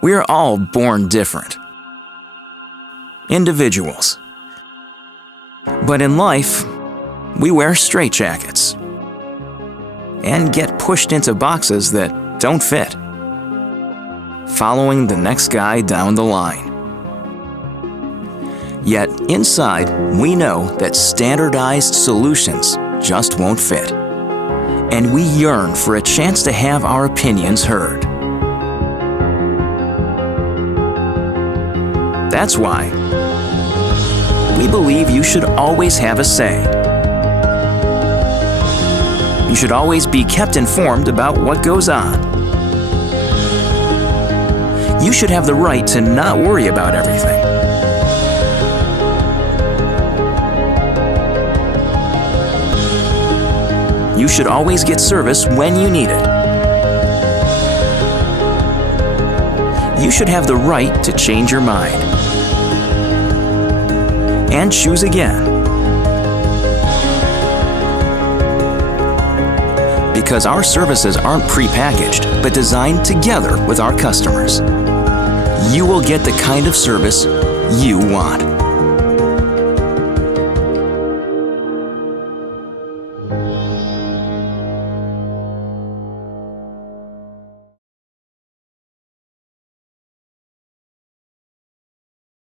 We are all born different. Individuals. But in life, we wear straitjackets and get pushed into boxes that don't fit, following the next guy down the line. Yet inside, we know that standardized solutions just won't fit, and we yearn for a chance to have our opinions heard. That's why we believe you should always have a say. You should always be kept informed about what goes on. You should have the right to not worry about everything. You should always get service when you need it. You should have the right to change your mind and choose again. Because our services aren't prepackaged, but designed together with our customers. You will get the kind of service you want.